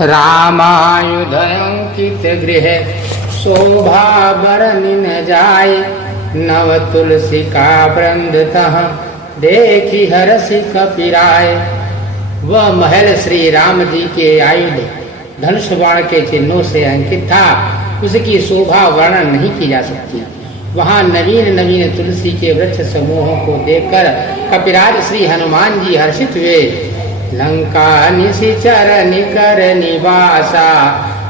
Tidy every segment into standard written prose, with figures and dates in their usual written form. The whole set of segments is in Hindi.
रामायुध अंकित गृह शोभा बरनि न जाय, नव तुलसी का वृंद तह देखी हरसि कपिराय। वह महल श्री राम जी के आयुध धनुष बाण के चिन्हों से अंकित था, उसकी शोभा वर्णन नहीं की जा सकती। वहां नवीन नवीन तुलसी के वृक्ष समूहों को देखकर कपिराज श्री हनुमान जी हर्षित हुए। लंका निशिचर निकर निवासा,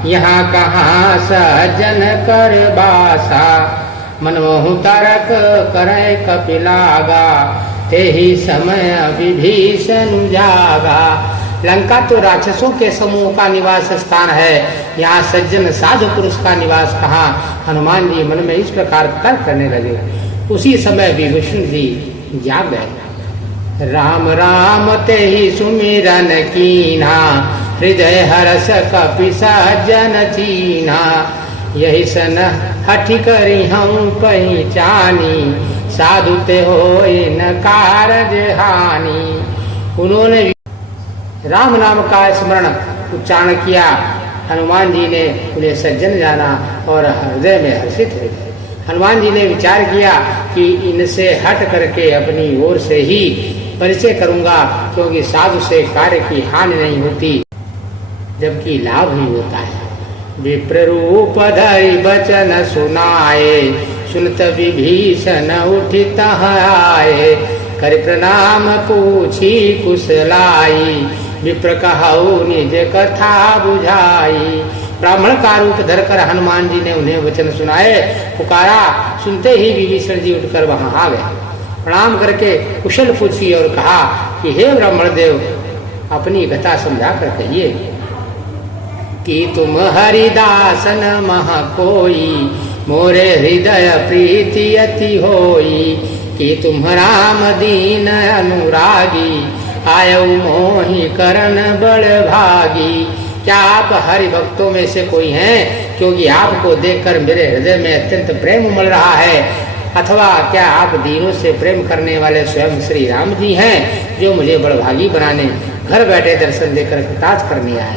यहाँ कहाँ सज्जन कर बासा। मनमोहु तारक करे कपिलागा, ते ही समय विभीषण जागा। लंका तो राक्षसों के समूह का निवास स्थान है, यहाँ सज्जन साधु पुरुष का निवास कहाँ। हनुमान जी मन में इस प्रकार तर्क करने लगे। उसी समय विभीषण जी जाग गए। राम राम ते ही सुमिरन कीन्हा, हृदय हर्ष कपि सज्जन चीन्हा। यही सन हठि करी हम पहचानी, साधु ते होए न कारज हानि। उन्होंने राम नाम का स्मरण उच्चारण किया। हनुमान जी ने उन्हें सज्जन जाना और हृदय में हर्षित हुए। हनुमान जी ने विचार किया कि इनसे हट करके अपनी ओर से ही परिचय करूंगा, क्योंकि साधु से कार्य की हानि नहीं होती, जबकि लाभ ही होता है। विप्र रूप धरि बचन सुनाए, सुनत विभीषण उठित आए। कर प्रणाम पूछी कुशलाई, विप्र कहऊ निज कथा बुझाई। ब्राह्मण का रूप धरकर हनुमान जी ने उन्हें वचन सुनाए, पुकारा। सुनते ही विभीषण जी उठकर वहां आ गए। प्रणाम करके कुशल पूछी और कहा कि हे ब्राह्मण देव, अपनी कथा समझा कर कहिए कि तुम हरिदासन मह कोई, मोरे हृदय प्रीति अति होई। कि तुम राम दीन अनुरागी, आयु मोहि करन बड़ भागी। क्या आप हरि भक्तों में से कोई हैं, क्योंकि आपको देखकर मेरे हृदय में अत्यंत प्रेम उमड़ रहा है। अथवा क्या आप दीनों से प्रेम करने वाले स्वयं श्री राम जी हैं, जो मुझे बड़भागी बनाने घर बैठे दर्शन देकर कृतार्थ करने आए।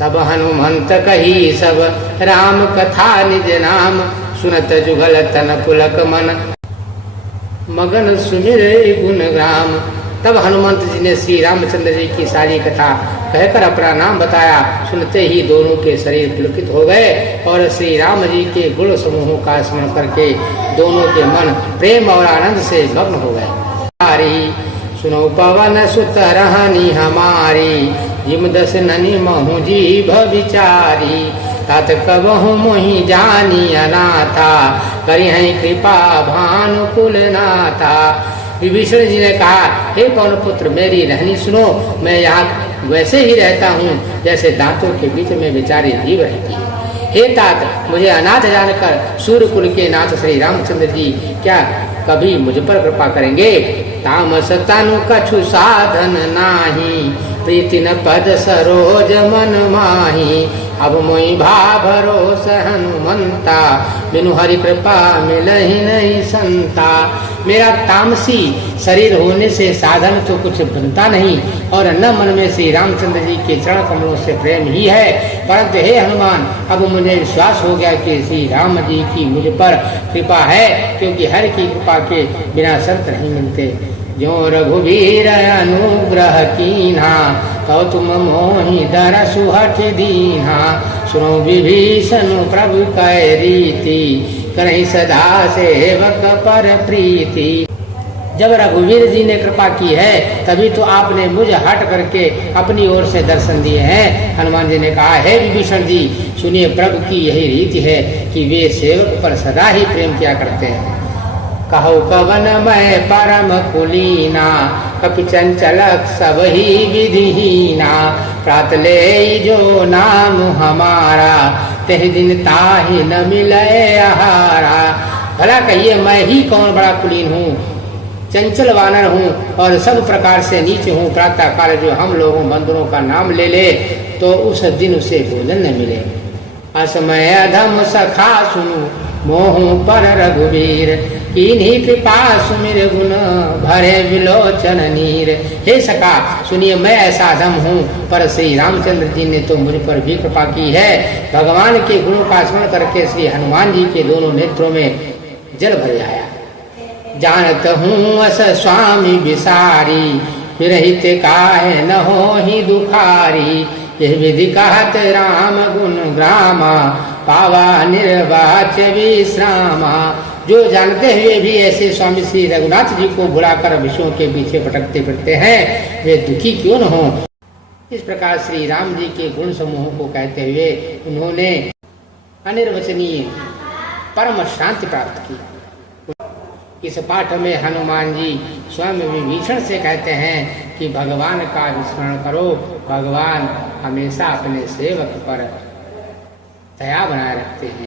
तब हनुमंत कही सब राम कथा निज नाम, सुनत जुगल तन पुलक मन, मगन सुमिरे गुण ग्राम। तब हनुमंत जी ने श्री रामचंद्र जी की सारी कथा कहकर अपना नाम बताया। सुनते ही दोनों के शरीर पुलकित हो गए और श्री राम जी के गुण समूहों का स्मरण करके दोनों के मन प्रेम और आनंद से मग्न हो गए। सुनो पवन सुत रहनी हमारी, जिम दस ननी महु जीभ विचारी। तात कबहु मोहि जानी अनाथा, करी है कृपा भानुकुल नाथा। विभीषण जी ने कहा, हे पवन पुत्र, मेरी रहनी सुनो। मैं यहाँ वैसे ही रहता हूँ जैसे दांतों के बीच में बेचारी जीव रहती है। हे तात, मुझे अनाथ जानकर सूर्यकुल के नाथ श्री रामचंद्र जी क्या कभी मुझ पर कृपा करेंगे? तामस तनु कछु साधन नाही, प्रीति न पद सरोज मन माही। अब मोहि भा भरोस हनुमंता, बिनु हरि कृपा मिलहि नहीं संता। मेरा तामसी शरीर होने से साधन तो कुछ बनता नहीं, और न मन में श्री रामचंद्र जी के चरण कमलों से प्रेम ही है। परंतु हे हनुमान, अब मुझे विश्वास हो गया कि श्री राम जी की मुझ पर कृपा है, क्योंकि हर की कृपा के बिना शर्त नहीं मिलते। जो रघुवीर अनुग्रह कीन्हा, तो तुम मोहि दरसु हठि दीन्हा। सुनो विभीषण प्रभु कै रीति, करहि सदा सेवक पर प्रीति। जब रघुवीर जी ने कृपा की है, तभी तो आपने मुझे हट करके अपनी ओर से दर्शन दिए हैं। हनुमान जी ने कहा, हे विभीषण जी, सुनिए, प्रभु की यही रीति है कि वे सेवक पर सदा ही प्रेम किया करते हैं। कहु कवन मैं परम कुलीना, कपि चंचलक सब ही विधिहीना। प्रात ले जो नाम हमारा, तेह दिन ताहि न मिले आहारा। भला कहिए, मैं ही कौन बड़ा कुलीन हूँ, चंचल वानर हूँ और सब प्रकार से नीच हूँ। प्रातः काल जो हम लोगों बंदरों का नाम ले ले, तो उस दिन उसे भोजन न मिले। असमय अधम सखा सुनु, मोहु पर रघुवीर। किन्हीं कृपा सुमिर गुण भरे विलोचन नीर। हे सखा सुनिए, मैं ऐसा अधम हूँ, पर श्री रामचंद्र जी ने तो मुझ पर भी कृपा की है। भगवान के गुणों का स्मरण करके श्री हनुमान जी के दोनों नेत्रों में जल भर आया। जानत हूँ अस स्वामी विसारी, विरहित काहे न हो ही दुखारी। यह विधि कहत राम गुण ग्रामा, पावा निर्वाच्य विश्रामा। जो जानते हुए भी ऐसे स्वामी श्री रघुनाथ जी को बुलाकर विषयों के पीछे भटकते फिरते हैं, वे दुखी क्यों न हो। इस प्रकार श्री राम जी के गुण समूह को कहते हुए उन्होंने अनिर्वचनीय परम शांति प्राप्त की। इस पाठ में हनुमान जी स्वयं विभीषण से कहते हैं कि भगवान का विस्मरण करो, भगवान हमेशा अपने सेवक पर दया बनाए रखते हैं।